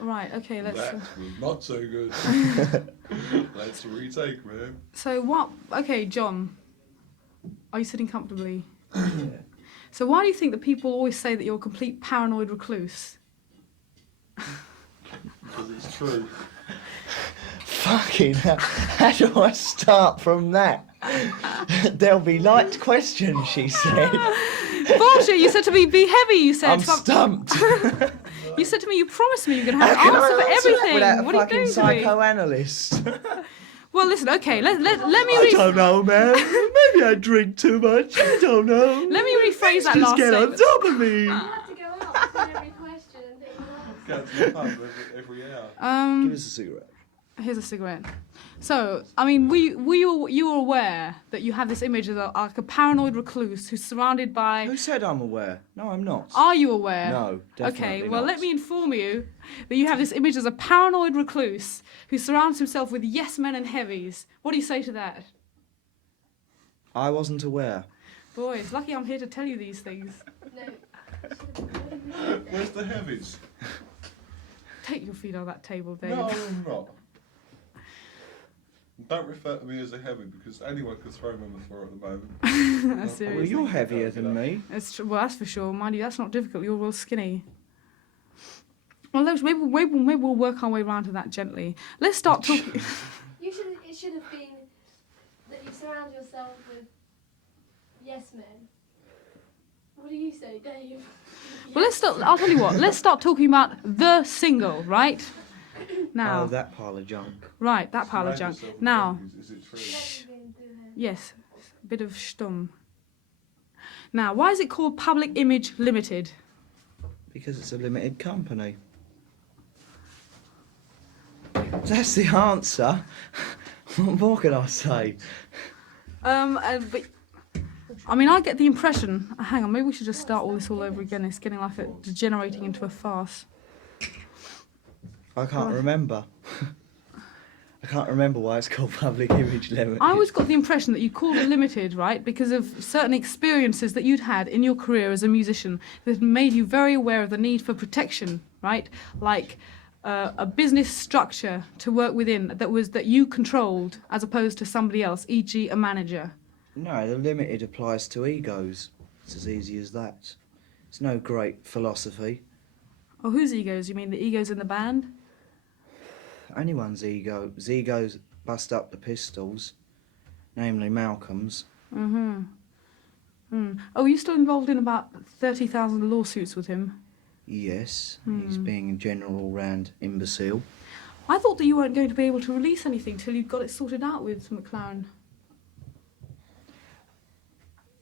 Right, okay, let's... That was not so good. Let's retake, man. So what... Okay, John. Are you sitting comfortably? Yeah. So why do you think that people always say that you're a complete paranoid recluse? Because it's true. Fucking hell. How do I start from that? There'll be light questions, she said. Bullshit, you said to me, be heavy, you said. I'm stumped. You said to me, you promised me you're going to How have can an I answer for answer that everything. without a What are you fucking doing to me? psychoanalyst? Well, listen, okay, let me I don't know, man. Maybe I drink too much. I don't know. Let me rephrase that Just last get on statement. top of me. You have to go out between every question and think, well, Go to the pub every hour. Give us a cigarette. Here's a cigarette. So, I mean, you were aware that you have this image of like a paranoid recluse who's surrounded by... Who said I'm aware? No, I'm not. Are you aware? No, definitely Okay, well, not. let me inform you that you have this image as a paranoid recluse who surrounds himself with yes men and heavies. What do you say to that? I wasn't aware. Boy, it's lucky I'm here to tell you these things. no. Where's the heavies? Take your feet on that table, Dave. No, I'm not. Don't refer to me as a heavy because anyone could throw me on the floor at the moment. That's Well, serious. you're heavier than me. Well, that's for sure. Mind you, that's not difficult. You're real skinny. Well, maybe we'll work our way around to that gently. Let's start talking. It should have been that you surround yourself with yes men. What do you say, Dave? Well, let's start. I'll tell you what. Let's start talking about the single, right? Now, Oh, that pile of junk. right, that pile of Surround junk. yourself with Now, junkies, is it true? yes, a bit of stum. Now, why is it called Public Image Limited? Because it's a limited company. That's the answer. What more can I say? But I mean, I get the impression. Hang on, maybe we should just start all this all over again. It's getting like it degenerating into a farce. I can't remember. I can't remember why it's called Public Image Limited. I always got the impression that you called it limited, right, because of certain experiences that you'd had in your career as a musician that made you very aware of the need for protection, right? Like a business structure to work within that you controlled as opposed to somebody else, e.g. a manager. No, the limited applies to egos. It's as easy as that. It's no great philosophy. Oh, whose egos? You mean the egos in the band? Anyone's egos bust up the pistols, namely Malcolm's. Mm-hmm. Oh, are you still involved in about 30,000 lawsuits with him? Yes, he's being a general all-round imbecile. I thought that you weren't going to be able to release anything till you got it sorted out with McLaren.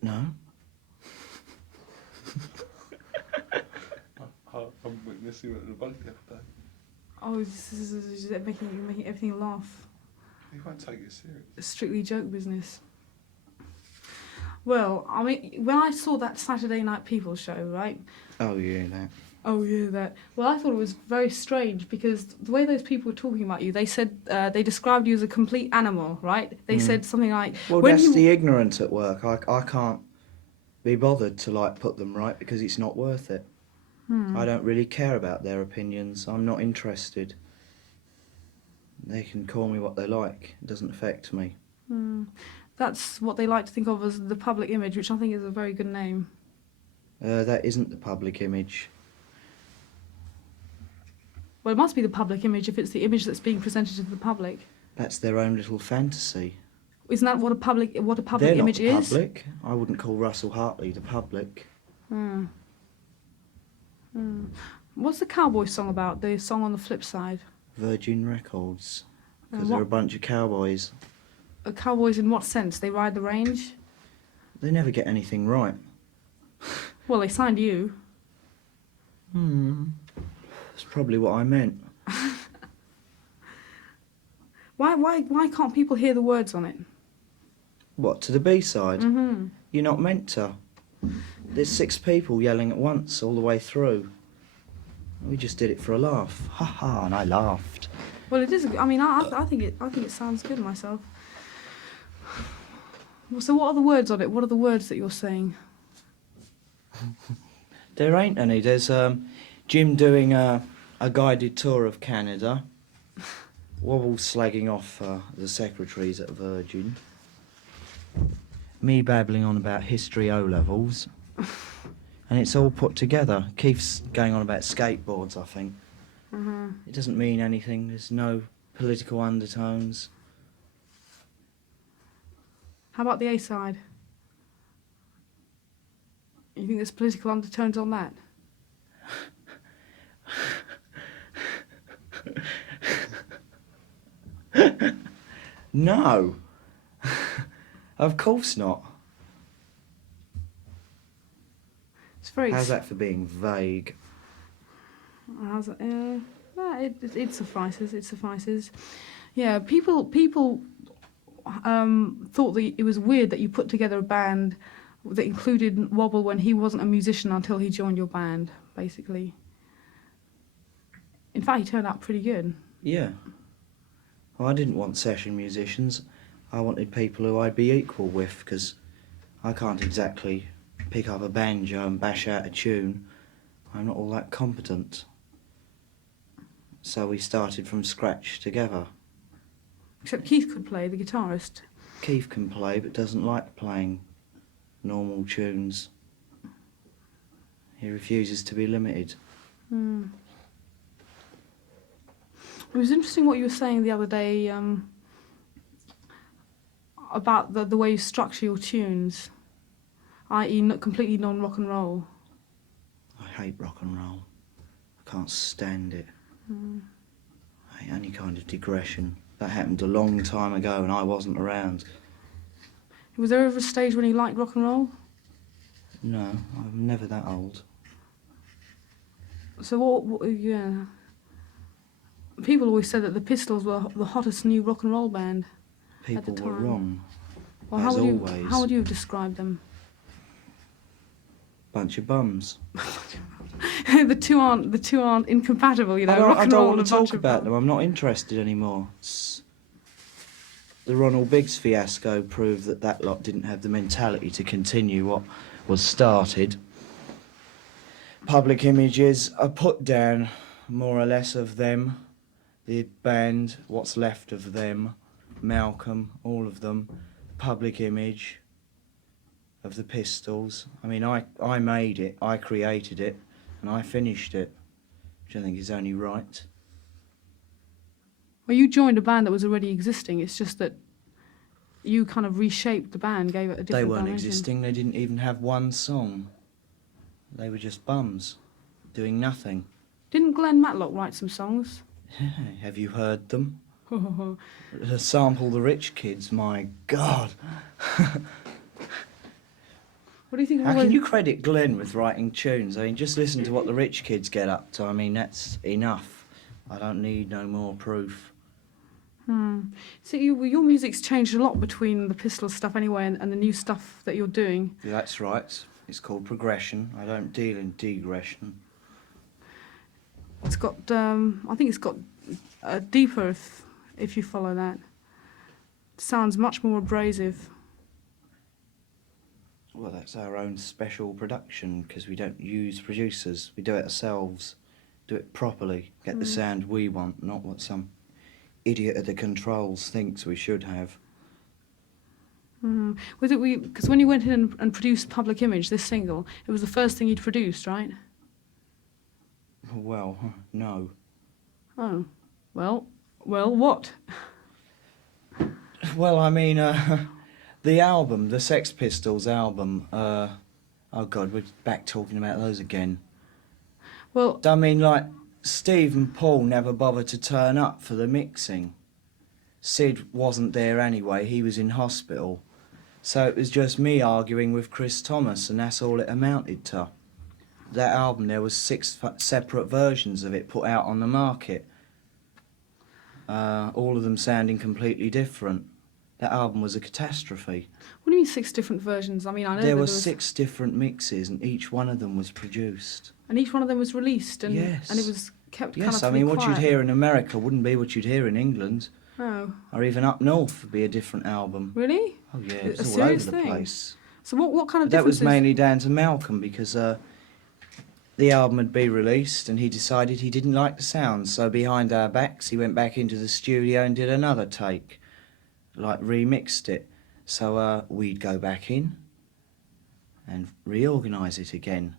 No? I'm witnessing it at the bunk the other day. Oh, is it making everything laugh? He won't take it serious. Strictly joke business. Well, I mean, when I saw that Saturday Night People show, right? Oh yeah, that. Oh yeah, that. Well, I thought it was very strange because the way those people were talking about you, they said they described you as a complete animal, right? They said something like, Well, when that's you... the ignorant at work. I can't be bothered to like put them right because it's not worth it. I don't really care about their opinions. I'm not interested. They can call me what they like. It doesn't affect me. That's what they like to think of as the public image, which I think is a very good name. That isn't the public image. Well, it must be the public image if it's the image that's being presented to the public. That's their own little fantasy. Isn't that what a public They're image not the is? public. I wouldn't call Russell Hartley the public. What's the cowboy song about? The song on the flip side. Virgin Records. Because what- they're a bunch of cowboys. Cowboys in what sense? They ride the range? They never get anything right. Well, they signed you. That's probably what I meant. Why can't people hear the words on it? What, to the B-side? You're not meant to. There's 6 people yelling at once all the way through. We just did it for a laugh. Ha ha, and I laughed. Well, it is. I mean, I think it sounds good myself. Well, so what are the words on it? What are the words that you're saying? There ain't any. There's Jim doing a guided tour of Canada. Wobble slagging off the secretaries at Virgin. Me babbling on about history O-levels. And it's all put together. Keith's going on about skateboards, I think. It doesn't mean anything. There's no political undertones. How about the A-side? You think there's political undertones on that? No. Of course not. It's very. How's that for being vague? How's it? It suffices. It suffices. Yeah, people thought that it was weird that you put together a band that included Wobble when he wasn't a musician until he joined your band, basically. In fact, he turned out pretty good. Yeah. Well, I didn't want session musicians. I wanted people who I'd be equal with, because I can't exactly pick up a banjo and bash out a tune. I'm not all that competent. So we started from scratch together. Except Keith could play, the guitarist. Keith can play, but doesn't like playing normal tunes. He refuses to be limited. It was interesting what you were saying the other day about the way you structure your tunes, i.e. completely non-rock and roll. I hate rock and roll. I can't stand it. I hate any kind of digression. That happened a long time ago and I wasn't around. Was there ever a stage when you liked rock and roll? No, I'm never that old. So yeah. People always said that the Pistols were the hottest new rock and roll band. People the were time. wrong. Well, As how always. would you have described them? Bunch of bums. the two aren't incompatible, you know. I rock and don't roll want and to a bunch talk of about bums. them. I'm not interested anymore. The Ronald Biggs fiasco proved that lot didn't have the mentality to continue what was started. Public images are put down, more or less, of them. The band, what's left of them, Malcolm, all of them. Public image of the Pistols. I mean, I made it, I created it, and I finished it, which I think is only right. Well, you joined a band that was already existing. It's just that you kind of reshaped the band, gave it a different They weren't dimension. existing, they didn't even have one song. They were just bums, doing nothing. Didn't Glenn Matlock write some songs? Have you heard them? What Sample the Rich Kids, my God. do you think of How all can those- you credit Glenn with writing tunes? I mean, just listen to what the Rich Kids get up to. I mean, that's enough. I don't need no more proof. See, your music's changed a lot between the Pistols stuff anyway and the new stuff that you're doing. Yeah, that's right. It's called progression. I don't deal in digression. It's got, I think it's got deeper if you follow that. It sounds much more abrasive. Well, that's our own special production, because we don't use producers. We do it ourselves. Do it properly. Get the sound we want, not what some idiot at the controls thinks we should have. Was it because when you went in and produced Public Image, this single, it was the first thing you'd produced, right? Well, no. Oh, well, what? Well, I mean, the album, the Sex Pistols album, oh God, we're back talking about those again. Well, I mean, like, Steve and Paul never bothered to turn up for the mixing. Sid wasn't there anyway, he was in hospital. So it was just me arguing with Chris Thomas, and that's all it amounted to. That album, there was 6 separate versions of it put out on the market. All of them sounding completely different. That album was a catastrophe. what do you mean 6 different versions? I mean, I know There that were 6 different mixes, and each one of them was produced. and each one of them was released, and Yes. and it was kept kind Yes, of I to be mean, what quiet. you'd hear in America wouldn't be what you'd hear in England. Oh, Or even up north would be a different album. really? Oh yeah, A it was all over serious the thing? place. So what kind of That was differences? mainly down to Malcolm, because the album would be released, and he decided he didn't like the sound, so behind our backs he went back into the studio and did another take, like remixed it. So we'd go back in and reorganise it again,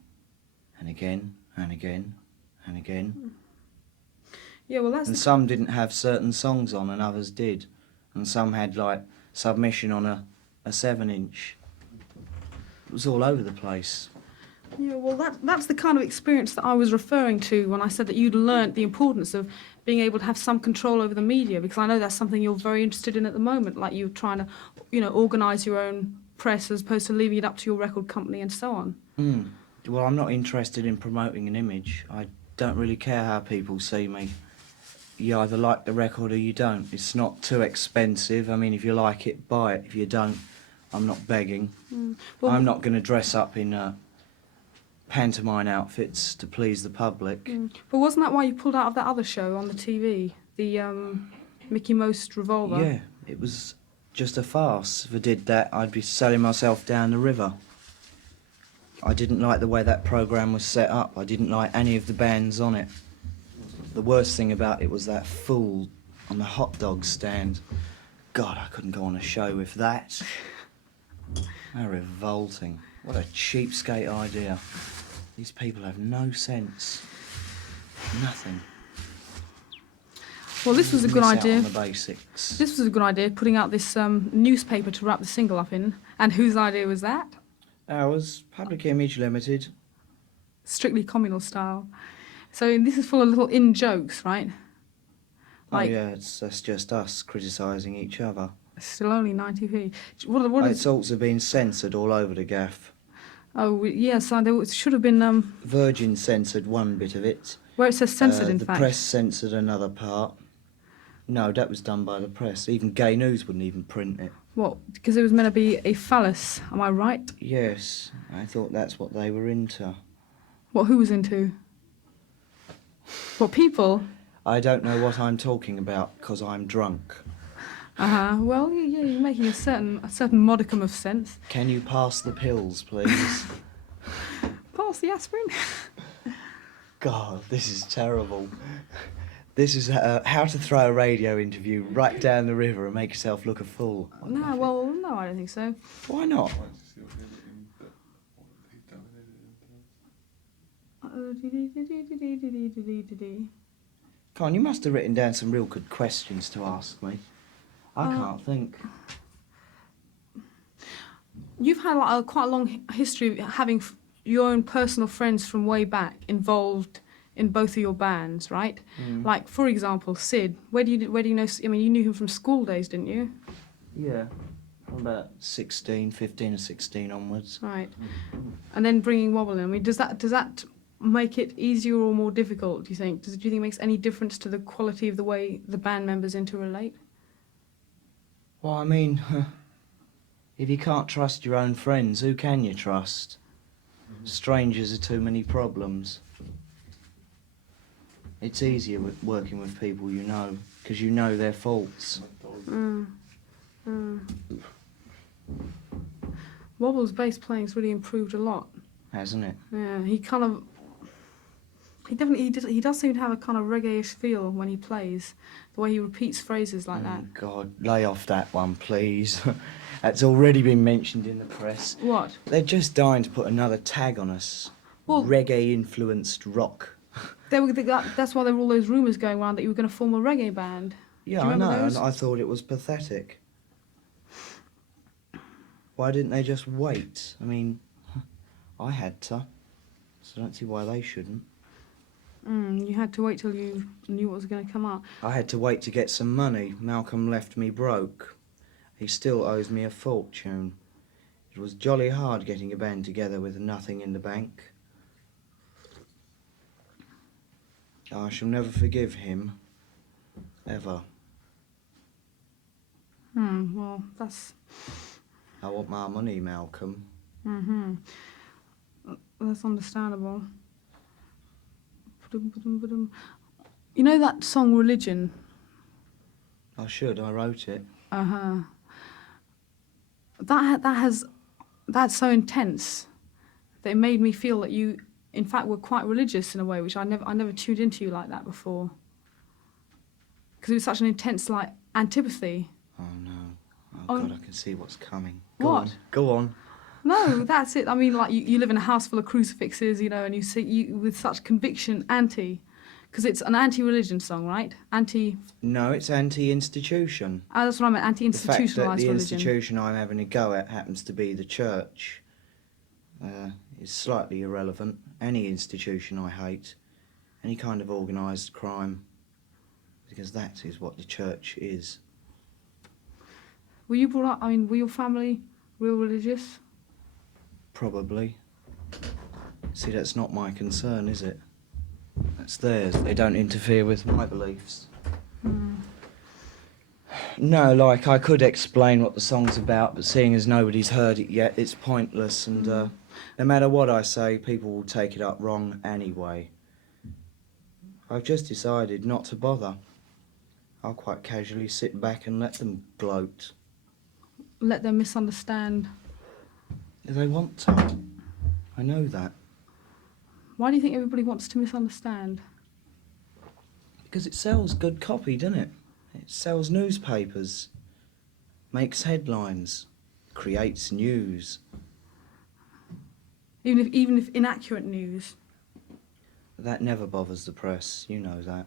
and again, and again, and again. Yeah, well, that's And some didn't have certain songs on and others did, and some had like submission on a 7-inch. It was all over the place. Yeah, well, that's the kind of experience that I was referring to when I said that you'd learnt the importance of being able to have some control over the media, because I know that's something you're very interested in at the moment, like you're trying to, organise your own press as opposed to leaving it up to your record company and so on. Well, I'm not interested in promoting an image. I don't really care how people see me. You either like the record or you don't. It's not too expensive. I mean, if you like it, buy it. If you don't, I'm not begging. Well, I'm not going to dress up in pantomime outfits to please the public. But wasn't that why you pulled out of that other show on the TV, the Mickey Most Revolver? Yeah, it was just a farce. If I did that, I'd be selling myself down the river. I didn't like the way that programme was set up. I didn't like any of the bands on it. The worst thing about it was that fool on the hot dog stand. God, I couldn't go on a show with that. How revolting. What a cheapskate idea. These people have no sense. Nothing. Well, this was a good Miss out idea. on the basics. This was a good idea, putting out this newspaper to wrap the single up in. And whose idea was that? Ours, Public Image Limited. Strictly communal style. So this is full of little in-jokes, right? Like, Oh yeah, that's just us criticising each other. still only 90p. What is... It's also been censored all over the gaff. Oh, yes, there should have been... Virgin censored one bit of it. where it says censored, in the fact. press censored another part. No, that was done by the press. Even Gay News wouldn't even print it. What? Because it was meant to be a phallus, am I right? Yes, I thought that's what they were into. What, who was into? What, people? I don't know what I'm talking about, because I'm drunk. Well, yeah, you're making a certain modicum of sense. Can you pass the pills, please? Pass the aspirin. God, this is terrible. This is how to throw a radio interview right down the river and make yourself look a fool. No, I don't think so. Why not? I'd like to see what he's done. Come on, you must have written down some real good questions to ask me. I can't think. You've had quite a long history of having your own personal friends from way back involved in both of your bands, right? Like, for example, Sid. Where do you know? I mean, you knew him from school days, didn't you? Yeah, from about 15 or 16 onwards. Right. And then bringing Wobble in. I mean, does that make it easier or more difficult? Do you think? Do you think it makes any difference to the quality of the way the band members interrelate? Well, I mean, if you can't trust your own friends, who can you trust? Strangers are too many problems. It's easier with working with people you know, because you know their faults. Wobble's bass playing's really improved a lot. Hasn't it? Yeah, he does seem to have a kind of reggae-ish feel when he plays, the way he repeats phrases like that. God, lay off that one, please. That's already been mentioned in the press. What? They're just dying to put another tag on us. Well, Reggae-influenced rock. that's why there were all those rumours going around that you were going to form a reggae band. Yeah, Do you I know, remember those? and I thought it was pathetic. Why didn't they just wait? I mean, I had to, so I don't see why they shouldn't. You had to wait till you knew what was going to come up. I had to wait to get some money. Malcolm left me broke. He still owes me a fortune. It was jolly hard getting a band together with nothing in the bank. I shall never forgive him. Ever. Well, that's... I want my money, Malcolm. That's understandable. You know that song Religion? I should, I wrote it. That's so intense that it made me feel that you in fact, were quite religious in a way, which I never tuned into you like that before. Because it was such an intense, like, antipathy. Oh no. Oh, Oh. God, I can see what's coming. What? Go on. No, that's it. I mean, like, you live in a house full of crucifixes, you know, and you see you with such conviction because it's an anti-religion song, right? No, it's anti-institution. That's what I meant, The fact that anti-institutionalised the religion. institution I'm having a go at happens to be the church is slightly irrelevant. Any institution I hate, any kind of organised crime, because that is what the church is. Were you brought up, I mean, were your family real religious? Probably. See, that's not my concern, is it? That's theirs. They don't interfere with my beliefs. No, like, I could explain what the song's about, but seeing as nobody's heard it yet, it's pointless, and no matter what I say, people will take it up wrong anyway. I've just decided not to bother. I'll quite casually sit back and let them gloat. Let them misunderstand. They want to. I know that. Why do you think everybody wants to misunderstand? Because it sells good copy, doesn't it? It sells newspapers, makes headlines, creates news. Even if inaccurate news. That never bothers the press, you know that.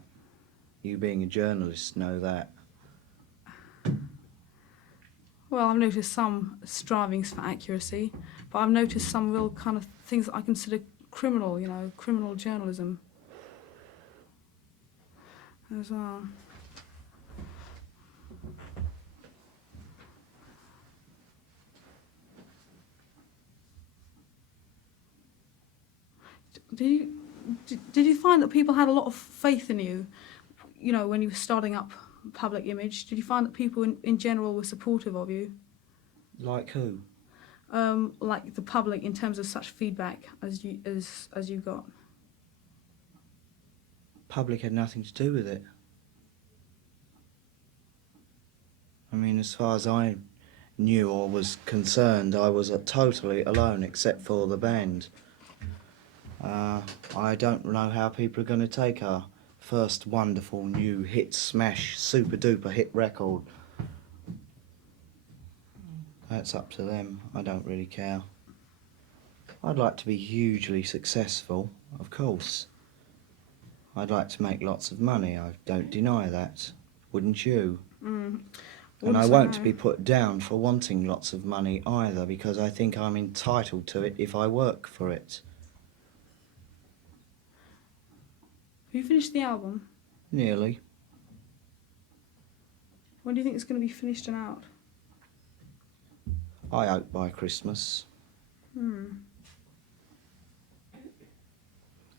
You being a journalist know that. Well, I've noticed some strivings for accuracy, but I've noticed some real kind of things that I consider criminal, you know, criminal journalism as well. Did you find that people had a lot of faith in you, you know, when you were starting up public image? Did you find that people in general were supportive of you? Like who? Like the public in terms of such feedback as you got? Public had nothing to do with it. I mean, as far as I knew or was concerned, I was totally alone except for the band. I don't know how people are going to take our first wonderful new hit smash, super duper hit record. That's up to them. I don't really care. I'd like to be hugely successful, of course. I'd like to make lots of money, I don't deny that. Wouldn't you? And I won't be put down for wanting lots of money either, because I think I'm entitled to it if I work for it. Have you finished the album? Nearly. When do you think it's going to be finished and out? I hope by Christmas.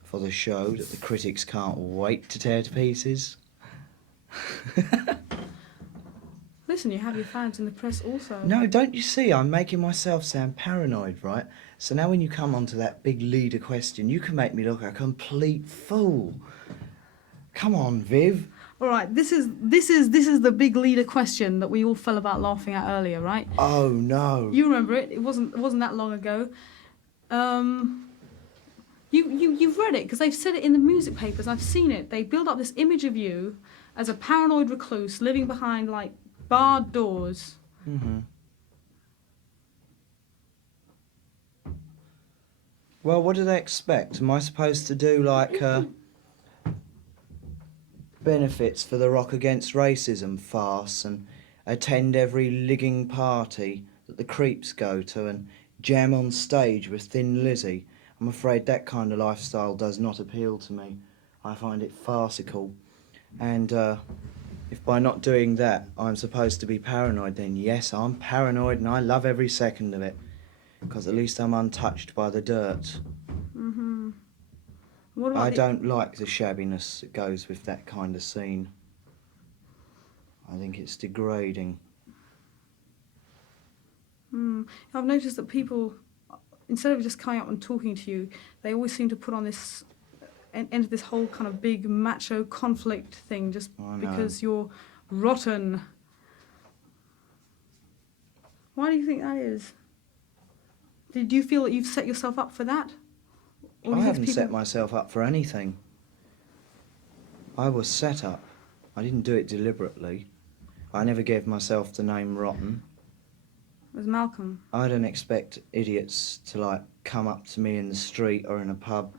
For the show that the critics can't wait to tear to pieces. Listen, you have your fans in the press also. No, don't you see? I'm making myself sound paranoid, right? So now when you come onto that big leader question, you can make me look a complete fool. Come on, Viv. All right, this is the big leader question that we all fell about laughing at earlier, right? Oh no. You remember it? It wasn't that long ago. You've read it because they've said it in the music papers. I've seen it. They build up this image of you as a paranoid recluse living behind like barred doors. Well, what do they expect? Am I supposed to do like benefits for the Rock Against Racism farce and attend every ligging party that the creeps go to and jam on stage with Thin Lizzy? I'm afraid that kind of lifestyle does not appeal to me. I find it farcical. And if by not doing that I'm supposed to be paranoid, then yes, I'm paranoid and I love every second of it. Because at least I'm untouched by the dirt. What about I don't like the shabbiness that goes with that kind of scene. I think it's degrading. I've noticed that people, instead of just coming up and talking to you, they always seem to put on this, enter this whole kind of big macho conflict thing just because you're rotten. Why do you think that is? Do you feel that you've set yourself up for that? Or do I you think haven't set myself up for anything. I was set up. I didn't do it deliberately. I never gave myself the name Rotten. It was Malcolm. I don't expect idiots to like come up to me in the street or in a pub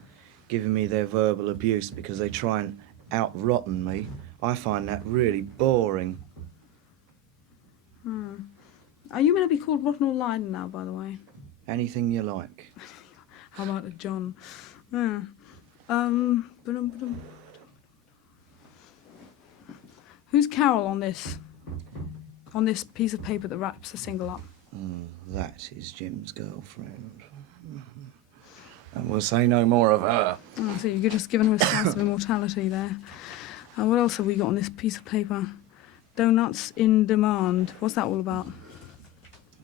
giving me their verbal abuse because they try and out-rotten me. I find that really boring. Are you going to be called Rotten or Lydon now, by the way? Anything you like. How about a John? Yeah. Ba-dum. Who's Carol on this? On this piece of paper that wraps the single up? That is Jim's girlfriend. And we'll say no more of her. Oh, so you've just given her a slice of immortality there. What else have we got on this piece of paper? Donuts in demand. What's that all about?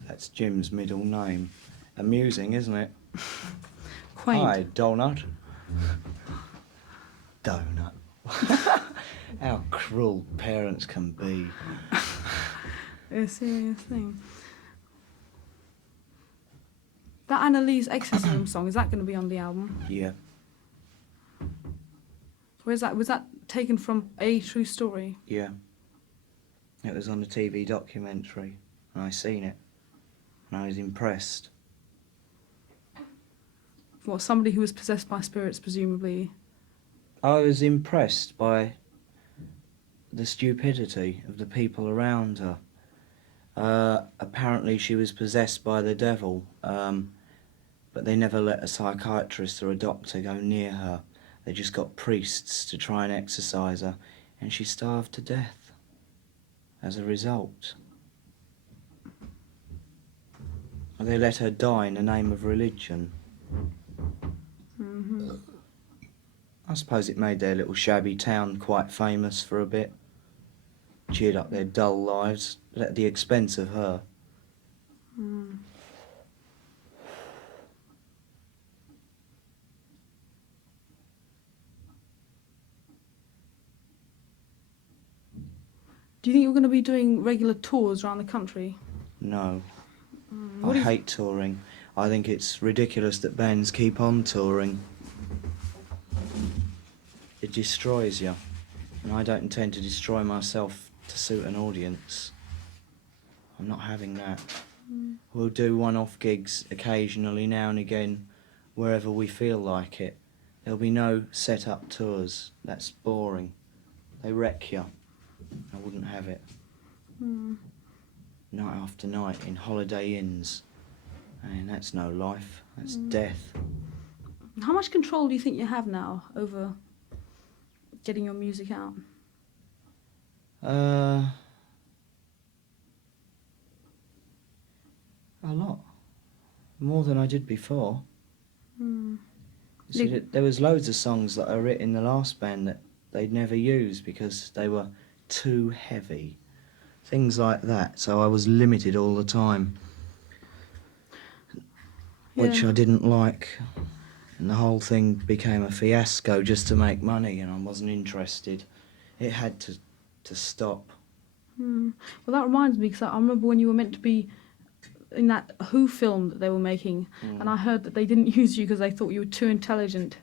That's Jim's middle name. Amusing, isn't it? Quaint. Hi, Donut. Donut. How cruel parents can be. A serious thing. That Annalise Exorcism song, is that going to be on the album? Yeah. Where's that? Was that taken from a true story? Yeah. It was on a TV documentary, and I seen it, and I was impressed. What, somebody who was possessed by spirits, presumably? I was impressed by the stupidity of the people around her. Apparently she was possessed by the devil, but they never let a psychiatrist or a doctor go near her. They just got priests to try and exorcise her, and she starved to death as a result. They let her die in the name of religion. Mm-hmm. I suppose it made their little shabby town quite famous for a bit. Cheered up their dull lives, but at the expense of her. Mm. Do you think you're going to be doing regular tours around the country? No. What I do you hate touring. I think it's ridiculous that bands keep on touring. It destroys you, and I don't intend to destroy myself to suit an audience. I'm not having that. We'll do one-off gigs occasionally, now and again, wherever we feel like it. There'll be no set-up tours. That's boring. They wreck you. I wouldn't have it. Night after night in holiday inns. And that's no life. That's death. How much control do you think you have now over getting your music out? A lot. More than I did before. You see, there was loads of songs that I wrote in the last band that they'd never use because they were too heavy. Things like that. So I was limited all the time. Which Yeah. I didn't like. And the whole thing became a fiasco just to make money, and I wasn't interested. It had to stop. Well, that reminds me, because I remember when you were meant to be in that Who film that they were making, and I heard that they didn't use you because they thought you were too intelligent.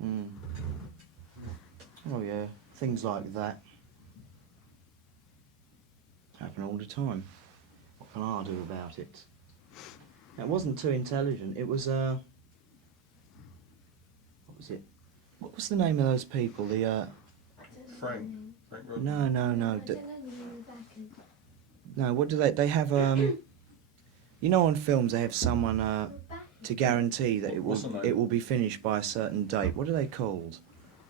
Oh yeah, things like that happen all the time. What can I do about it? It wasn't too intelligent. It was what was it? What was the name of those people? The Frank Road. no. I don't know the name of the back and No, what do they have? You know, on films they have someone to guarantee that What's the name? it will be finished by a certain date. What are they called?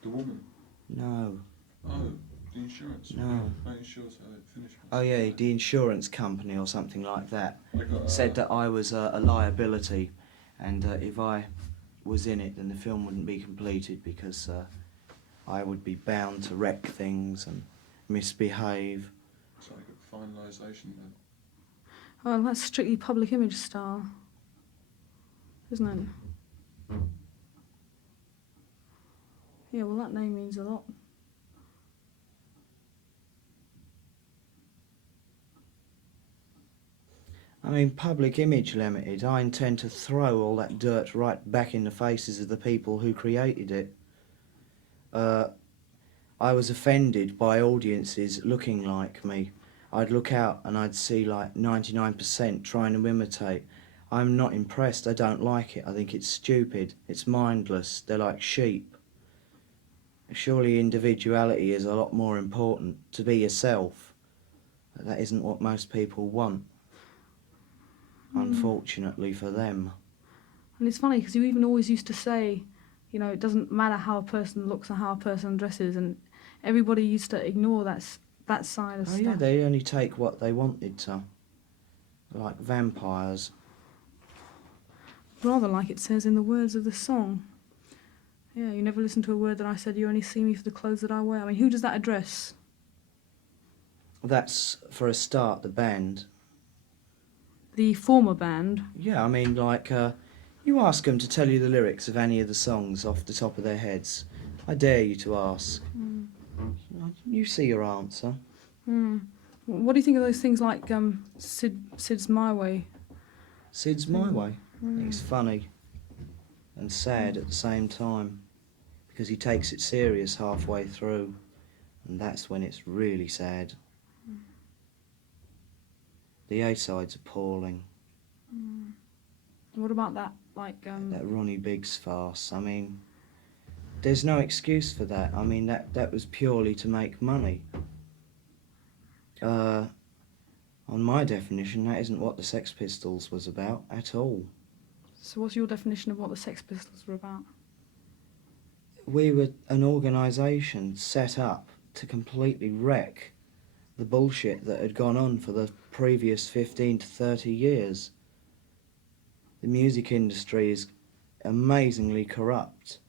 The woman. No. Oh, the insurance. No. Making sure so it finished. Oh yeah, the insurance company or something like that They got, said that I was a liability, and if I was in it, then the film wouldn't be completed because I would be bound to wreck things and misbehave. So they got finalisation then. Oh, that's strictly public image style, isn't it? Yeah, well, that name means a lot. I mean, Public Image Limited, I intend to throw all that dirt right back in the faces of the people who created it. I was offended by audiences looking like me. I'd look out and I'd see like 99% trying to imitate. I'm not impressed, I don't like it, I think it's stupid, it's mindless, they're like sheep. Surely individuality is a lot more important, to be yourself. But that isn't what most people want, unfortunately for them. And it's funny because you even always used to say, you know, it doesn't matter how a person looks or how a person dresses, and everybody used to ignore that side of Oh stuff. yeah, they only take what they wanted to. Like vampires. Rather like it says in the words of the song. Yeah, you never listen to a word that I said, you only see me for the clothes that I wear. I mean, who does that address? That's, for a start, the band. The former band. Yeah, I mean, like, you ask them to tell you the lyrics of any of the songs off the top of their heads. I dare you to ask. You see your answer. What do you think of those things like Sid's My Way? Sid's My Way. It's funny and sad at the same time, because he takes it serious halfway through, and that's when it's really sad. The A-side's appalling. What about that, like... That Ronnie Biggs farce, I mean, there's no excuse for that. I mean, that was purely to make money. On my definition, that isn't what the Sex Pistols was about at all. So what's your definition of what the Sex Pistols were about? We were an organisation set up to completely wreck the bullshit that had gone on for the previous 15 to 30 years. The music industry is amazingly corrupt,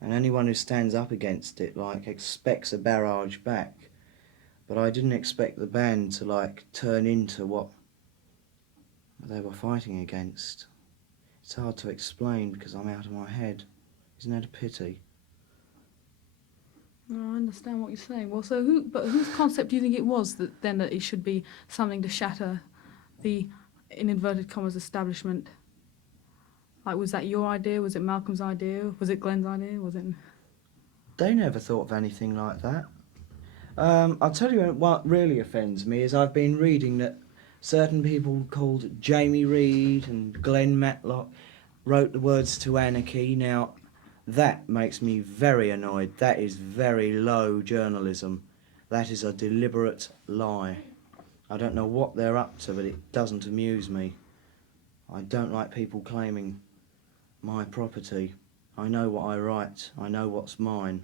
and anyone who stands up against it, like, expects a barrage back. But I didn't expect the band to, like, turn into what they were fighting against. It's hard to explain because I'm out of my head. Isn't that a pity? No, I understand what you're saying. Well, so whose concept do you think it was that it should be something to shatter the, in inverted commas, establishment? Like, was that your idea? Was it Malcolm's idea? Was it Glenn's idea? Was it... They never thought of anything like that. I'll tell you what really offends me is I've been reading that certain people called Jamie Reed and Glenn Matlock wrote the words to Anarchy. Now, that makes me very annoyed. That is very low journalism. That is a deliberate lie. I don't know what they're up to, but it doesn't amuse me. I don't like people claiming my property. I know what I write. I know what's mine.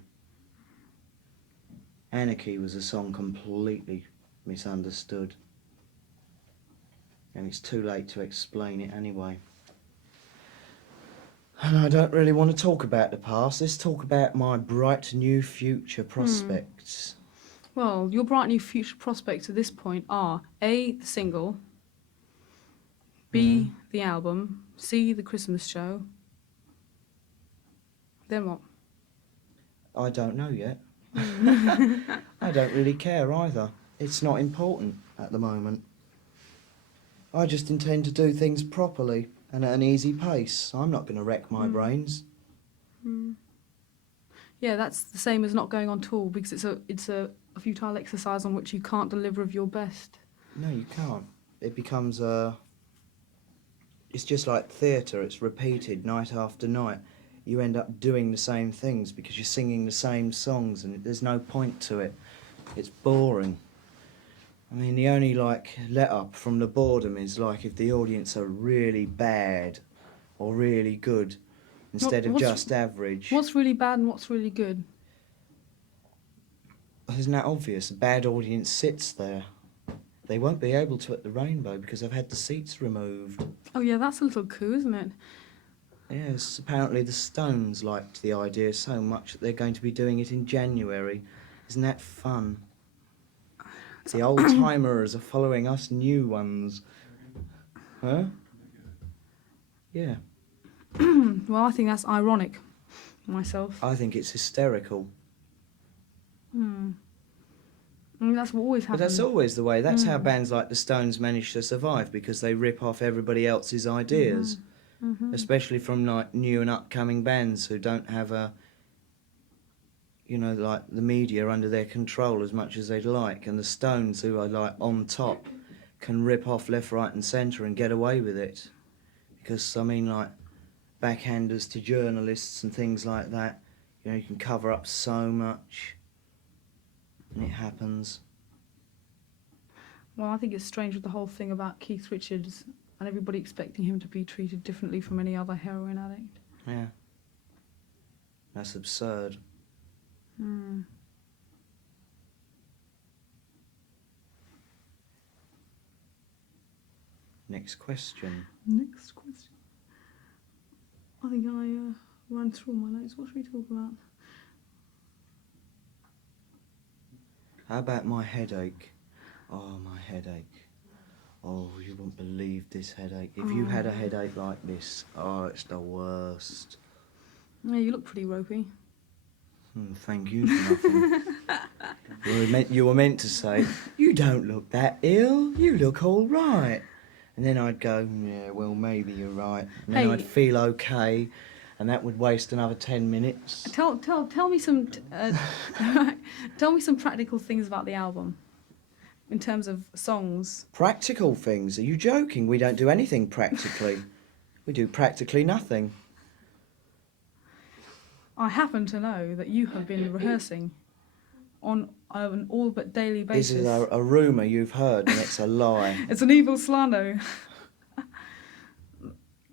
Anarchy was a song completely misunderstood. And it's too late to explain it anyway. And I don't really want to talk about the past. Let's talk about my bright new future prospects. Well, your bright new future prospects at this point are A, the single, B, the album, C, the Christmas show. Then what? I don't know yet. I don't really care either. It's not important at the moment. I just intend to do things properly and at an easy pace. I'm not going to wreck my brains. Yeah, that's the same as not going on tour because it's a futile exercise on which you can't deliver of your best. No, you can't. It becomes it's just like theatre. It's repeated night after night. You end up doing the same things because you're singing the same songs and there's no point to it. It's boring. I mean, the only, like, let-up from the boredom is, like, if the audience are really bad or really good instead of just average. What's really bad and what's really good? Isn't that obvious? A bad audience sits there. They won't be able to at the Rainbow because they've had the seats removed. Oh yeah, that's a little coup, isn't it? Yes, apparently the Stones liked the idea so much that they're going to be doing it in January. Isn't that fun? The old-timers are following us new ones. Huh? Yeah. Well, I think that's ironic, myself. I think it's hysterical. And that's what always But happens. that's always the way. That's how bands like the Stones manage to survive, because they rip off everybody else's ideas, especially from like new and upcoming bands who don't have a, you know, like the media under their control as much as they'd like. And the Stones, who are like on top, can rip off left, right, and centre and get away with it, because I mean, like backhanders to journalists and things like that. You know, you can cover up so much, and it happens. Well, I think it's strange with the whole thing about Keith Richards and everybody expecting him to be treated differently from any other heroin addict. Yeah. That's absurd. Next question. Next question. I think I ran through my notes. What should we talk about? How about my headache? Oh, my headache. Oh, you wouldn't believe this headache. If you had a headache like this, oh, it's the worst. Yeah, you look pretty ropey. Thank you for nothing. You were meant to say, you don't look that ill, you look all right. And then I'd go, yeah, well, maybe you're right. And then Hey. I'd feel okay, and that would waste another 10 minutes. Tell me some tell me some practical things about the album in terms of songs. Practical things? Are you joking? We don't do anything practically. We do practically nothing. I happen to know that you have been rehearsing on an all but daily basis. This is a rumour you've heard, and it's a lie. It's an evil slander.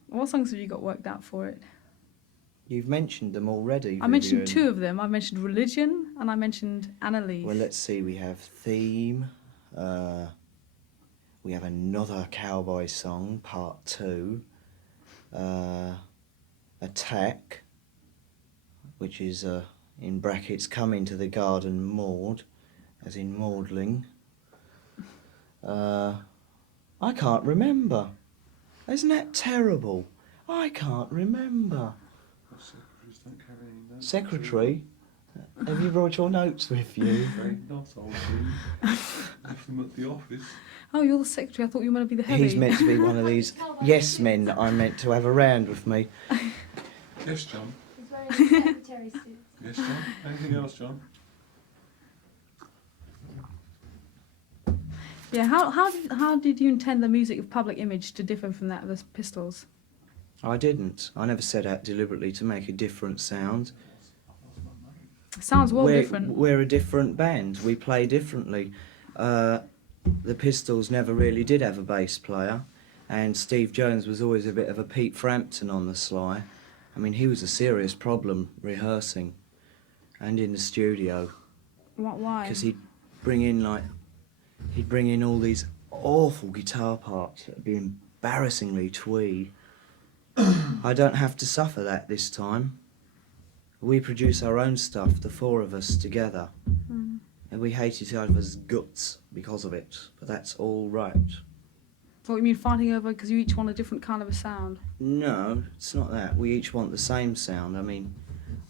What songs have you got worked out for it? You've mentioned them already. I mentioned Vivian. two of them. I mentioned Religion and I mentioned Annalise. Well, let's see. We have Theme. We have another cowboy song, part 2. Attack, which is in brackets, come into the garden Maud, as in maudling. I can't remember. Isn't that terrible? I can't remember. Secretaries don't carry any notes. Secretary, have you brought your notes with you? Afraid not, old Jim. Left them at the office. Oh, you're the secretary. I thought you were meant to be the heavy. He's meant to be one of these yes men that I'm meant to have around with me. Yes, John. He's wearing a secretary suit. Yes, John. Anything else, John? Yeah, how did you intend the music of Public Image to differ from that of the Pistols? I didn't. I never set out deliberately to make a different sound. It sounds well different. We're a different band. We play differently. The Pistols never really did have a bass player, and Steve Jones was always a bit of a Pete Frampton on the sly. I mean, he was a serious problem rehearsing and in the studio. Why? Because he'd bring in all these awful guitar parts that would be embarrassingly twee. I don't have to suffer that this time. We produce our own stuff, the 4 of us together. And we hate each other's guts because of it, but that's all right. What, you mean fighting over because you each want a different kind of a sound? No, it's not that. We each want the same sound. I mean,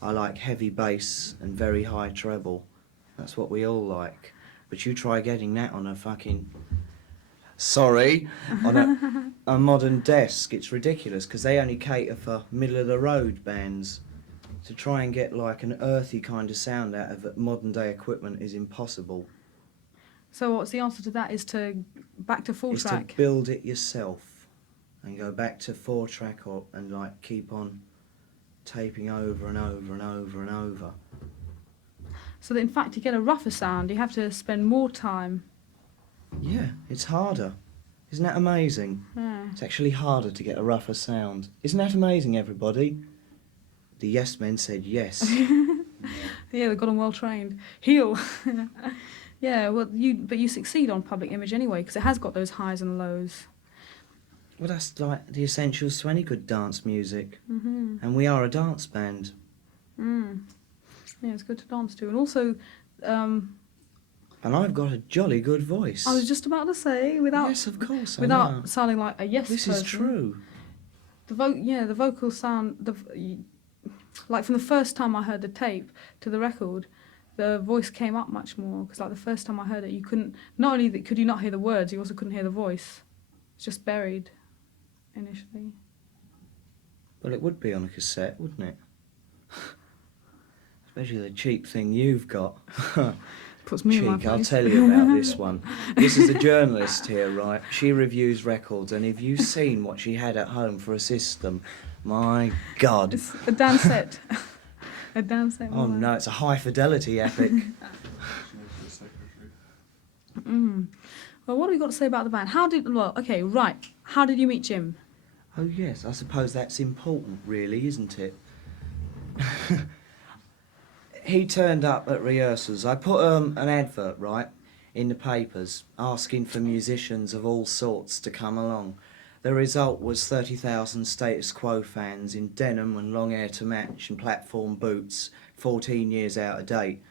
I like heavy bass and very high treble. That's what we all like. But you try getting that on a fucking... Sorry, on a modern desk. It's ridiculous, because they only cater for middle-of-the-road bands. To try and get like an earthy kind of sound out of modern-day equipment is impossible. So what's the answer to that? Is to back to full It's track? to build it yourself and go back to 4-track and like keep on taping over and over and over and over. So that in fact to get a rougher sound you have to spend more time. Yeah, it's harder. Isn't that amazing? Yeah. It's actually harder to get a rougher sound. Isn't that amazing, everybody? The yes men said yes. Yeah, they've got them well trained. Heel. Yeah, well, you succeed on Public Image anyway because it has got those highs and lows. Well, that's like the essentials to any good dance music. Mhm. And we are a dance band. Mm. Yeah, it's good to dance to, and also. And I've got a jolly good voice. I was just about to say, without Yes, of course. I know. without sounding like a yes This person. is true. The vocal sound, like from the first time I heard the tape to the record, the voice came up much more. Because like the first time I heard it, you couldn't. Not only could you not hear the words, you also couldn't hear the voice. It's just buried initially. Well, it would be on a cassette, wouldn't it? Especially the cheap thing you've got. Puts me in my Cheek, I'll place. tell you about this one. This is a journalist here, right? She reviews records, and if you've seen what she had at home for a system, my God. It's a dance set. A dance set. Oh no, it's a high fidelity epic. She went to the secretary. Well, what have we got to say about the band? How did you meet Jim? Oh yes, I suppose that's important, really, isn't it? He turned up at rehearsals. I put an advert, right, in the papers, asking for musicians of all sorts to come along. The result was 30,000 Status Quo fans in denim and long hair to match and platform boots, 14 years out of date.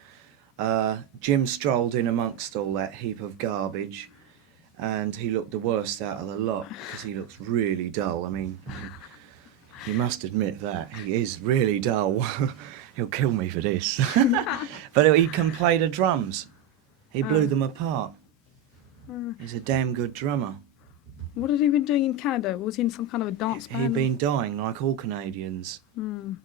Jim strolled in amongst all that heap of garbage, and he looked the worst out of the lot because he looks really dull. I mean, you must admit that. He is really dull. He'll kill me for this. But he can play the drums. He blew them apart. He's a damn good drummer. What had he been doing in Canada? Was he in some kind of a dance band? He'd been dying like all Canadians. I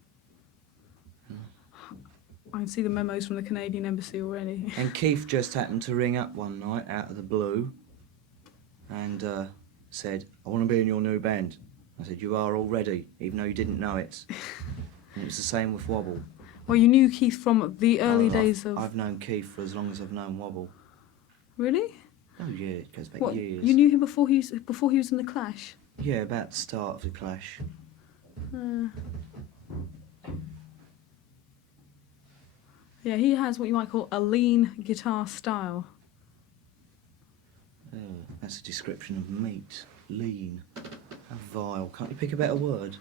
can see the memos from the Canadian embassy already. And Keith just happened to ring up one night out of the blue and said, I want to be in your new band. I said, you are already, even though you didn't know it. And it was the same with Wobble. Well, you knew Keith from the early Oh, days of... I've known Keith for as long as I've known Wobble. Really? Oh yeah, it goes back What, years. you knew him before he was in the Clash? Yeah, about the start of the Clash. Yeah, he has what you might call a lean guitar style. Oh, that's a description of meat. Lean. How vile. Can't you pick a better word?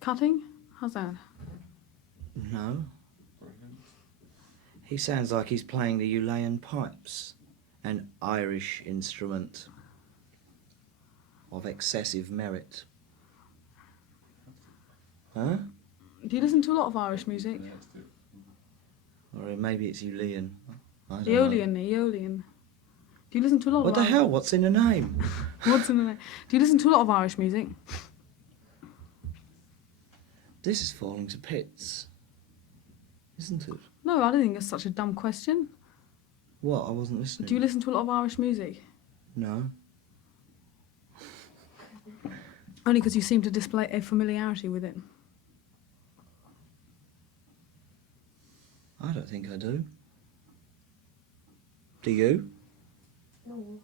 Cutting? How's that? No. Brilliant. He sounds like he's playing the Uilleann pipes, an Irish instrument of excessive merit. Huh? Do you listen to a lot of Irish music? Yeah, it's different. Or maybe it's Uilleann. I don't know. Aeolian. Do you listen to a lot What of the Irish... hell? What's in the name? What's in the name? Do you listen to a lot of Irish music? This is falling to bits, isn't it? No, I don't think that's such a dumb question. What? I wasn't listening. Do you listen to a lot of Irish music? No. Only because you seem to display a familiarity with it. I don't think I do. Do you? No.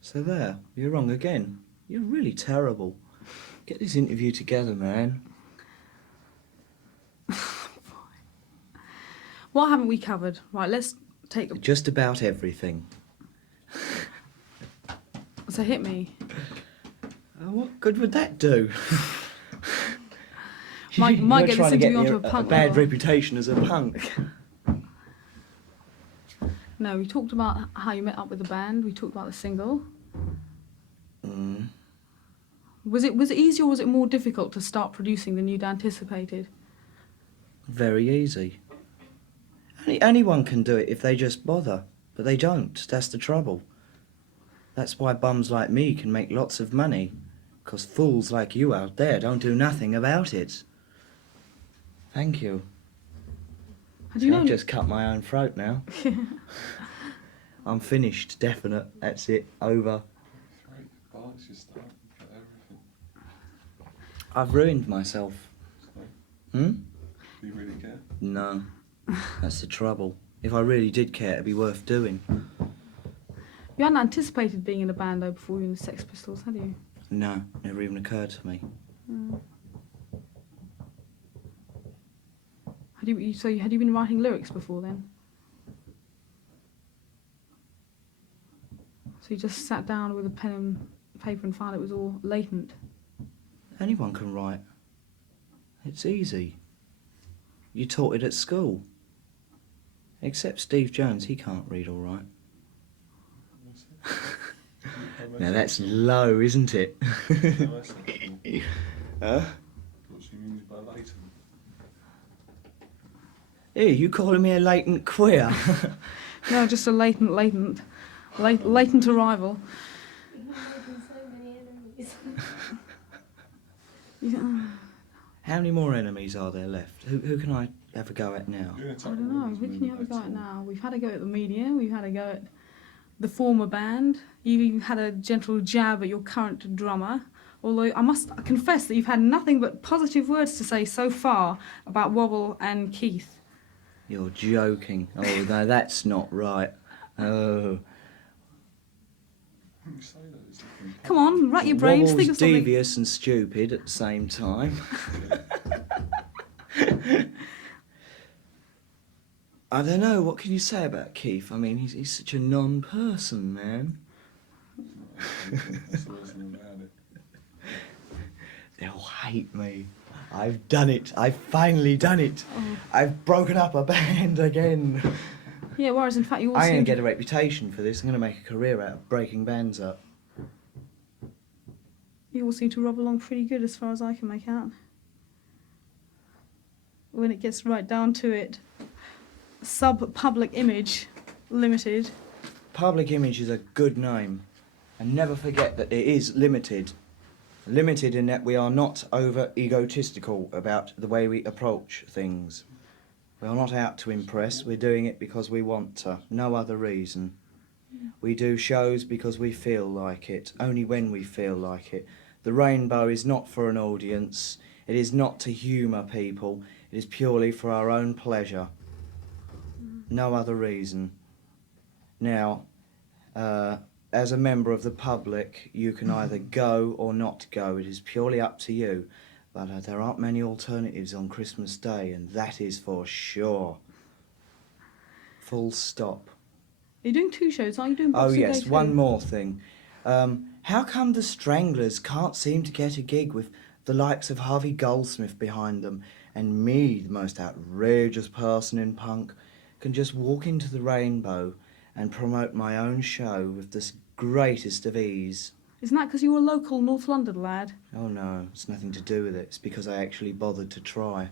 So there, you're wrong again. You're really terrible. Get this interview together, man. What haven't we covered? Right, let's take... Just about everything. So hit me. What good would that do? Might You're get this trying to get interview me onto a punk bad level. reputation as a punk. No, we talked about how you met up with the band. We talked about the single. Mm. Was it easier or was it more difficult to start producing than you'd anticipated? Very easy. Anyone can do it if they just bother, but they don't. That's the trouble. That's why bums like me can make lots of money, 'cause fools like you out there don't do nothing about it. Thank you. Had you I've known... just cut my own throat now. I'm finished, definite. That's it, over. Right, balance your start, get everything. I've ruined myself. So, Hmm? do you really care? No. That's the trouble. If I really did care, it'd be worth doing. You hadn't anticipated being in a band though before you were in the Sex Pistols, had you? No, never even occurred to me. Had you been writing lyrics before then? So you just sat down with a pen and paper and found it was all latent? Anyone can write. It's easy. You taught it at school. Except Steve Jones, he can't read all right. Now that's low, isn't it? Homosexual. Huh? What's your latent. Hey, you calling me a latent queer? No, just a latent arrival. You're making so many enemies. Yeah. How many more enemies are there left? Who can I have a go at now? You're gonna I attack don't the know. women's Who can you movement have a go at later on. now? We've had a go at the media. We've had a go at the former band. You even had a gentle jab at your current drummer. Although I must confess that you've had nothing but positive words to say so far about Wobble and Keith. You're joking. Oh, no, that's not right. Oh. You say that, it's looking Come on, rack your brains. Think Wobble's of something. devious and stupid at the same time. I don't know, what can you say about Keith? I mean, he's such a non-person, man. That's the worst thing about it. They'll hate me. I've done it. I've finally done it. Oh. I've broken up a band again. Yeah, whereas in fact you all I'm going seem to get a reputation for this. I'm going to make a career out of breaking bands up. you all seem to rob along pretty good as far as I can make out. When it gets right down to it, Public Image Limited. Public Image is a good name. And never forget that it is limited. Limited in that we are not over egotistical about the way we approach things. We are not out to impress, we're doing it because we want to, no other reason. We do shows because we feel like it, only when we feel like it. The Rainbow is not for an audience, it is not to humour people, it is purely for our own pleasure. No other reason. Now, as a member of the public, you can either go or not go. It is purely up to you. But there aren't many alternatives on Christmas Day, and that is for sure. Full stop. You're doing 2 shows, aren't you? Doing Oh Boxing Day yes, too? one more thing. How come the Stranglers can't seem to get a gig with the likes of Harvey Goldsmith behind them, and me, the most outrageous person in punk, can just walk into the Rainbow and promote my own show with the greatest of ease? Isn't that because you're a local North London lad? Oh no, it's nothing to do with it. It's because I actually bothered to try.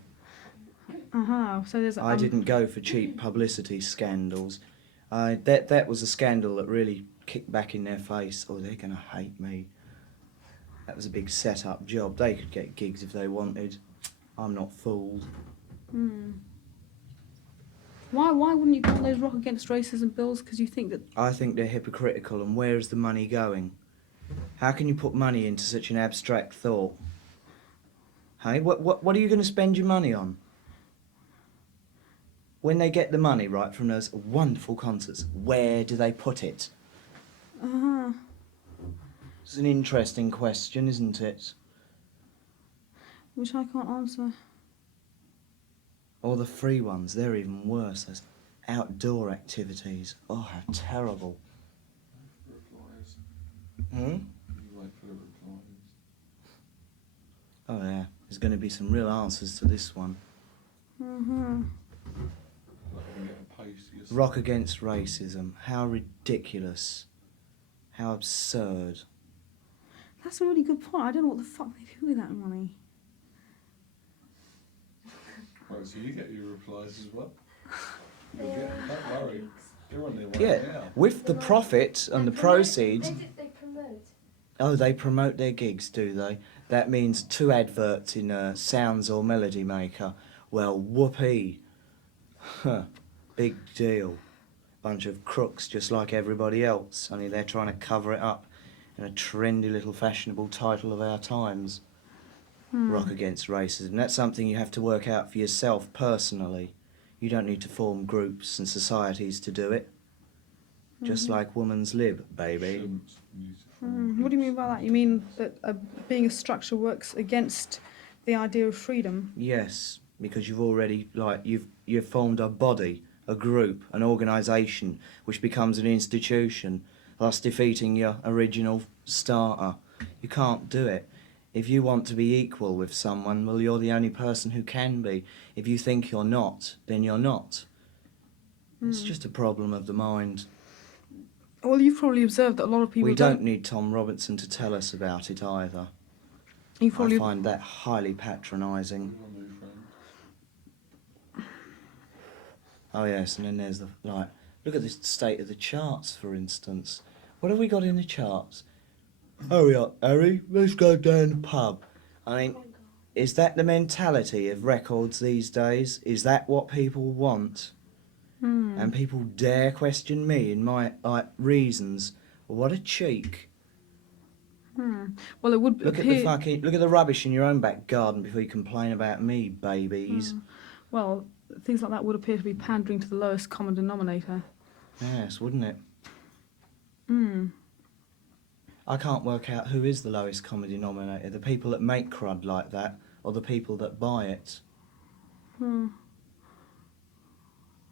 So there's I didn't go for cheap publicity scandals. That was a scandal that really kicked back in their face. Oh, they're going to hate me. That was a big set-up job. They could get gigs if they wanted. I'm not fooled. Why wouldn't you go on those Rock Against Racism bills? Because you think that... I think they're hypocritical, and where is the money going? How can you put money into such an abstract thought? Hey, what are you going to spend your money on? When they get the money, right, from those wonderful concerts, where do they put it? It's an interesting question, isn't it? Which I can't answer. Or the free ones, they're even worse. Those outdoor activities. Oh, how terrible. Replies. Hmm? You wait for the replies. Oh yeah, there's going to be some real answers to this one. Like when you get a pace, you just Rock Against Racism. How ridiculous. How absurd. That's a really good point. I don't know what the fuck they do with that money. Right, so you get your replies as well. They You'll get, arrange don't worry. gigs. You're on their way Yeah, now. with the profit and the proceeds. They promote. Oh, they promote their gigs, do they? That means 2 adverts in Sounds or Melody Maker. Well, whoopee. Huh. Big deal. Bunch of crooks just like everybody else, only they're trying to cover it up in a trendy little fashionable title of our times. Rock Against Racism. That's something you have to work out for yourself personally. You don't need to form groups and societies to do it. Just like Woman's Lib, baby. Shouldn't use it for What do you mean by that? You mean that being a structure works against the idea of freedom? Yes, because you've already, you've formed a body, a group, an organisation, which becomes an institution, thus defeating your original starter. You can't do it. If you want to be equal with someone, well, you're the only person who can be. If you think you're not, then you're not. It's just a problem of the mind. Well, you've probably observed that a lot of people We don't need Tom Robinson to tell us about it either. You've I probably find that highly patronising. We'll move Oh yes, and then there's the like. Look at the state of the charts, for instance. What have we got in the charts? Hurry up, Harry. Let's go down the pub. I mean, Oh, God. is that the mentality of records these days? Is that what people want? And people dare question me and my reasons. What a cheek! Well, it would Look appear. look at the rubbish in your own back garden before you complain about me, babies. Well, things like that would appear to be pandering to the lowest common denominator. Yes, wouldn't it? Hmm. I can't work out who is the lowest common denominator, the people that make crud like that, or the people that buy it.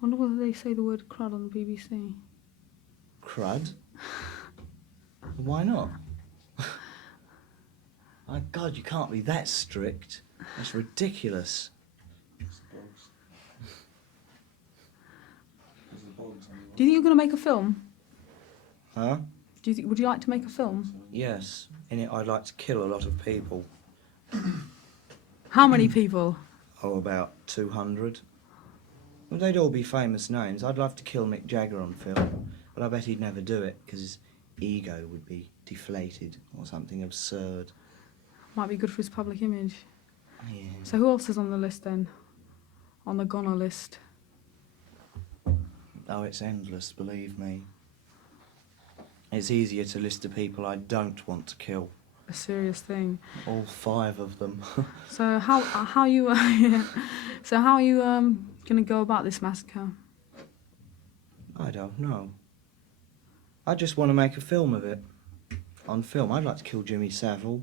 Wonder whether they say the word crud on the BBC. Crud? Why not? My God, you can't be that strict. That's ridiculous. It's the dogs. It's the dogs anyway. Do you think you're going to make a film? Huh? Would you like to make a film? Yes. In it, I'd like to kill a lot of people. How many people? Oh, about 200. Well, they'd all be famous names. I'd love to kill Mick Jagger on film, but I bet he'd never do it because his ego would be deflated or something absurd. Might be good for his public image. Yeah. So who else is on the list then? On the goner list? Oh, it's endless, believe me. It's easier to list the people I don't want to kill. A serious thing. All 5 of them. So how you so how are you gonna go about this massacre? I don't know. I just want to make a film of it. On film, I'd like to kill Jimmy Savile.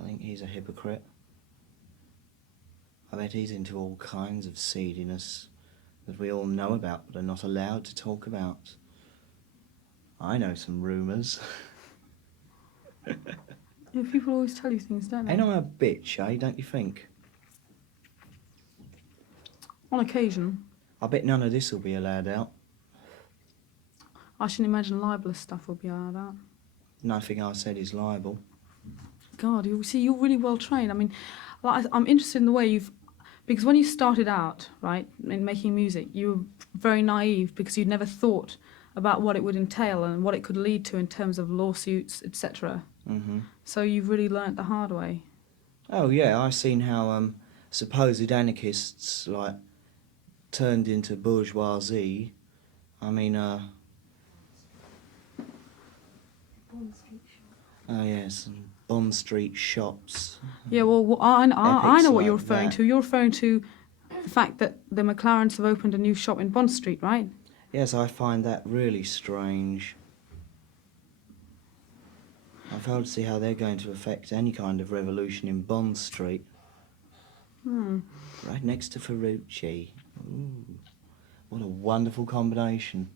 I think he's a hypocrite. I bet he's into all kinds of seediness that we all know about but are not allowed to talk about. I know some rumours. Yeah, people always tell you things, don't they? Ain't I a bitch, eh, don't you think? On occasion. I bet none of this will be allowed out. I shouldn't imagine libelous stuff will be allowed out. Nothing I said is liable. God, you see, you're really well trained. I mean, like, I'm interested in the way because when you started out, right, in making music, you were very naive because you'd never thought about what it would entail and what it could lead to in terms of lawsuits, etc. Mm-hmm. So you've really learnt the hard way. Oh yeah, I've seen how supposed anarchists like turned into bourgeoisie. I mean, Bond Street shop. oh yes, and Bond Street shops. Yeah, well, I know Epics what you're like referring that. to. You're referring to the fact that the McLarens have opened a new shop in Bond Street, right? Yes, I find that really strange. I fail to see how they're going to affect any kind of revolution in Bond Street. Right next to Ferrucci. Ooh, what a wonderful combination.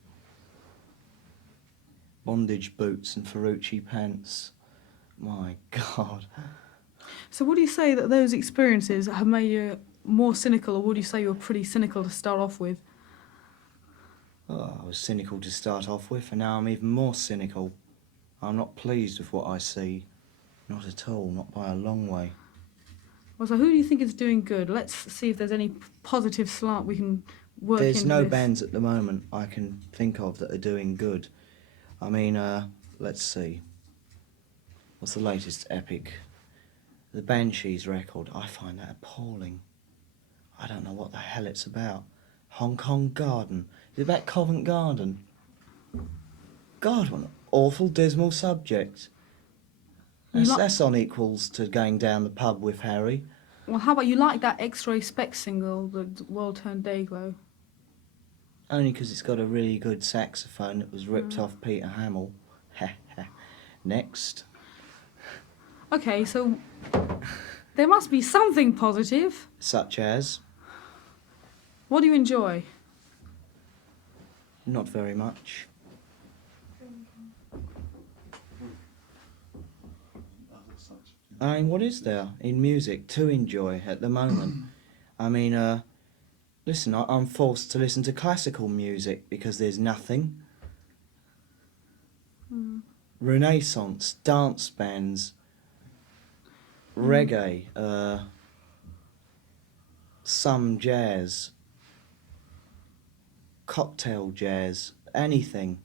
Bondage boots and Ferrucci pants. My God. So would you say that those experiences have made you more cynical, or would you say you were pretty cynical to start off with? Oh, I was cynical to start off with, and now I'm even more cynical. I'm not pleased with what I see. Not at all, not by a long way. Well, so who do you think is doing good? Let's see if there's any positive slant we can work There's into no this. bands at the moment I can think of that are doing good. I mean, let's see. What's the latest epic? The Banshees record. I find that appalling. I don't know what the hell it's about. Hong Kong Garden. Is it about Covent Garden? God, what an awful, dismal subject. That's on equals to going down the pub with Harry. Well, how about you like that X-Ray Specs single, The World Turned Dayglow? Only because it's got a really good saxophone that was ripped off Peter Hamill. Next. Okay, so there must be something positive. Such as? What do you enjoy? Not very much. I mean, what is there in music to enjoy at the moment? I mean, listen, I'm forced to listen to classical music because there's nothing. Renaissance, dance bands, reggae, some jazz. cocktail jazz, anything.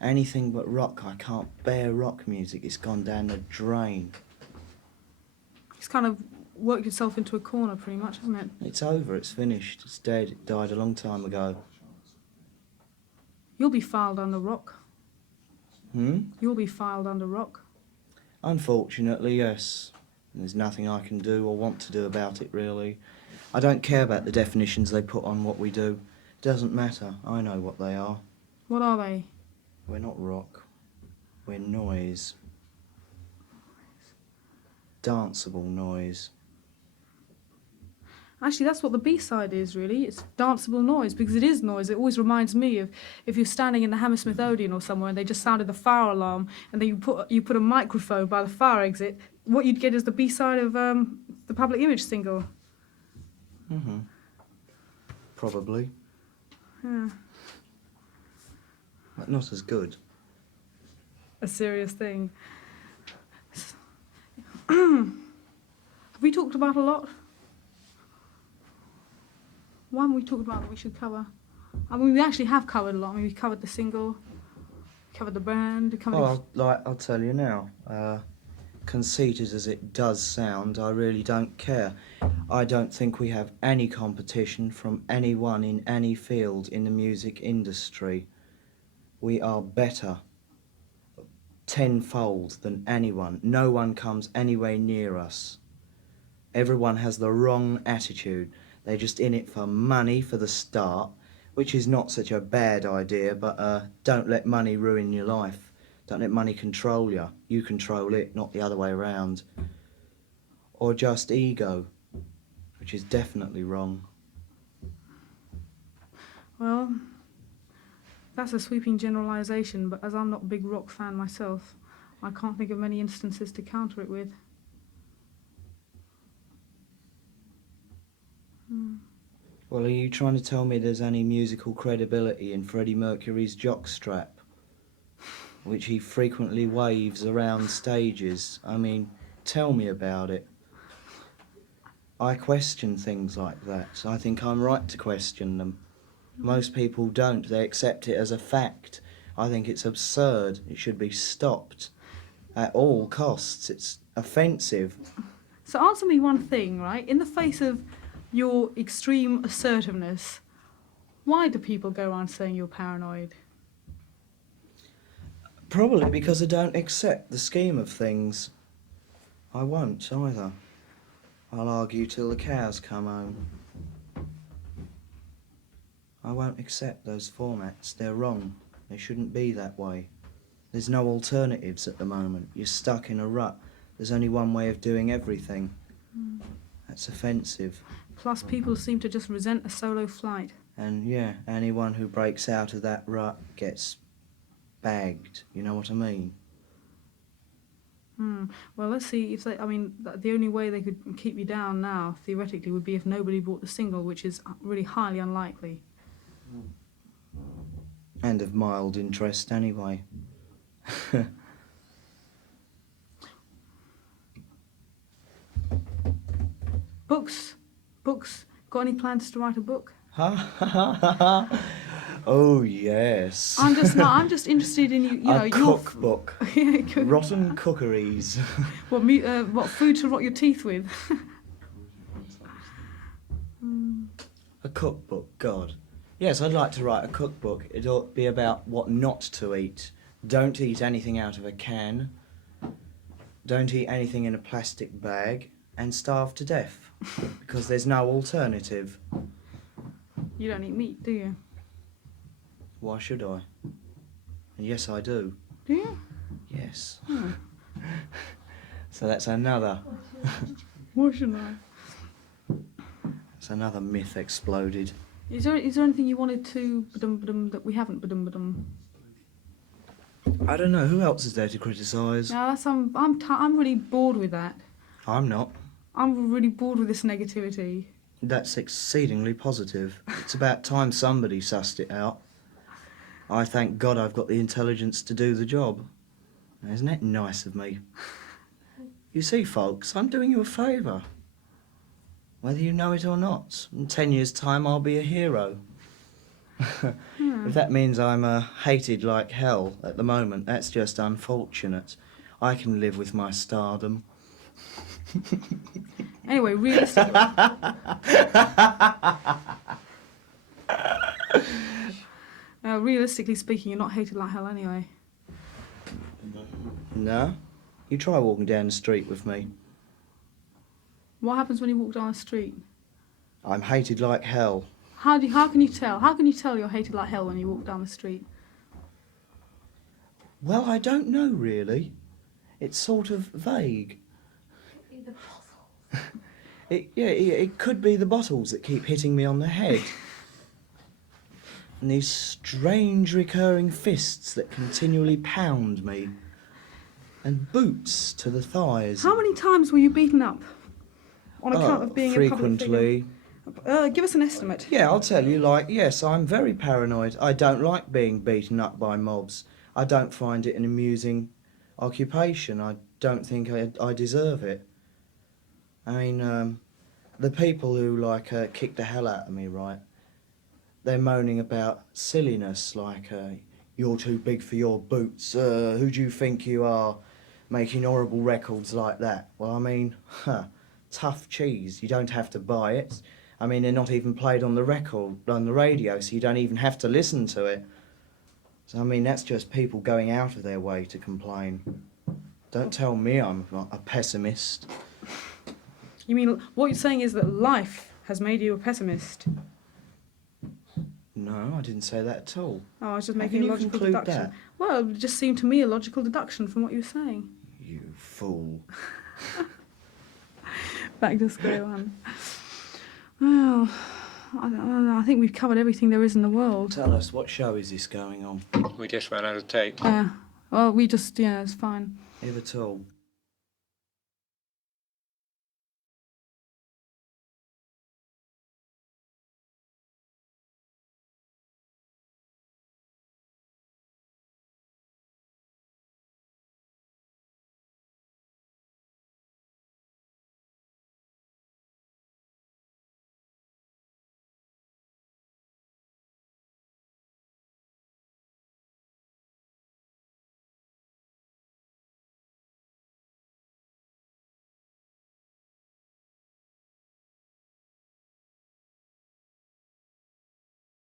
Anything but rock. I can't bear rock music. It's gone down the drain. It's kind of worked itself into a corner pretty much, hasn't it? It's over, it's finished, it's dead, it died a long time ago. You'll be filed under rock. Hmm? You'll be filed under rock. Unfortunately, yes. There's nothing I can do or want to do about it, really. I don't care about the definitions they put on what we do. It doesn't matter. I know what they are. What are they? We're not rock. We're noise. Danceable noise. Actually, that's what the B-side is, really. It's danceable noise, because it is noise. It always reminds me of if you're standing in the Hammersmith Odeon or somewhere and they just sounded the fire alarm, and then you put a microphone by the fire exit, what you'd get is the B-side of the Public Image single. Mm-hmm. Probably. Yeah. But not as good. A serious thing. Have we talked about a lot? What haven't we talked about that we should cover? I mean, we actually have covered a lot. I mean, we covered the single, covered the band, covered... Well, I'll tell you now. Conceited as it does sound, I really don't care. I don't think we have any competition from anyone in any field in the music industry. We are better tenfold than anyone. No one comes anywhere near us. Everyone has the wrong attitude. They're just in it for money for the start, which is not such a bad idea, but don't let money ruin your life. Don't let money control you. You control it, not the other way around. Or just ego, which is definitely wrong. Well, that's a sweeping generalisation, but as I'm not a big rock fan myself, I can't think of many instances to counter it with. Well, are you trying to tell me there's any musical credibility in Freddie Mercury's jockstrap, which he frequently waves around stages? I mean, tell me about it. I question things like that. I think I'm right to question them. Most people don't. They accept it as a fact. I think it's absurd. It should be stopped at all costs. It's offensive. So answer me one thing, right? In the face of your extreme assertiveness, why do people go around saying you're paranoid? Probably because I don't accept the scheme of things. I won't either. I'll argue till the cows come home. I won't accept those formats. They're wrong. They shouldn't be that way. There's no alternatives at the moment. You're stuck in a rut. There's only one way of doing everything. That's offensive. Plus, people seem to just resent a solo flight. And yeah, anyone who breaks out of that rut gets bagged. You know what I mean? Well, let's see if they... I mean, the only way they could keep you down now, theoretically, would be if nobody bought the single, which is really highly unlikely. And of mild interest anyway. Books. Got any plans to write a book? Oh yes. I'm just interested in you know, a your cookbook. Yeah, Rotten cookeries. what food to rot your teeth with? A cookbook, God. Yes, I'd like to write a cookbook. It ought to be about what not to eat. Don't eat anything out of a can. Don't eat anything in a plastic bag. And starve to death. Because there's no alternative. You don't eat meat, do you? Why should I? And yes, I do. Do you? Yes. So that's another... Why shouldn't I? That's another myth exploded. Is there anything you wanted to that we haven't I don't know, who else is there to criticise? No, that's I'm really bored with that. I'm not. I'm really bored with this negativity. That's exceedingly positive. It's about time somebody sussed it out. I thank God I've got the intelligence to do the job. Isn't that nice of me? You see, folks, I'm doing you a favour. Whether you know it or not. In 10 years' time, I'll be a hero. If that means I'm hated like hell at the moment, that's just unfortunate. I can live with my stardom. Anyway, realistically, realistically speaking, you're not hated like hell anyway. No? You try walking down the street with me. What happens when you walk down the street? I'm hated like hell. How can you tell? How can you tell you're hated like hell when you walk down the street? Well, I don't know really. It's sort of vague. The bottle. It could be the bottles that keep hitting me on the head. And these strange recurring fists that continually pound me. And boots to the thighs. How many times were you beaten up on account of being a public frequently. figure? Give us an estimate. Yeah, I'll tell you, yes, I'm very paranoid. I don't like being beaten up by mobs. I don't find it an amusing occupation. I don't think I deserve it. I mean, the people who, kick the hell out of me, right, they're moaning about silliness, you're too big for your boots, who do you think you are, making horrible records like that? Well, I mean, tough cheese, you don't have to buy it. I mean, they're not even played on the radio, so you don't even have to listen to it. So, I mean, that's just people going out of their way to complain. Don't tell me I'm not a pessimist. You mean, what you're saying is that life has made you a pessimist? No, I didn't say that at all. Oh, I was just How making can a you logical conclude deduction. that? Well, it just seemed to me a logical deduction from what you were saying. You fool. Back to square one. Well, I don't know. I think we've covered everything there is in the world. Tell us, what show is this going on? We just ran out of tape. Well, it's fine. If at all.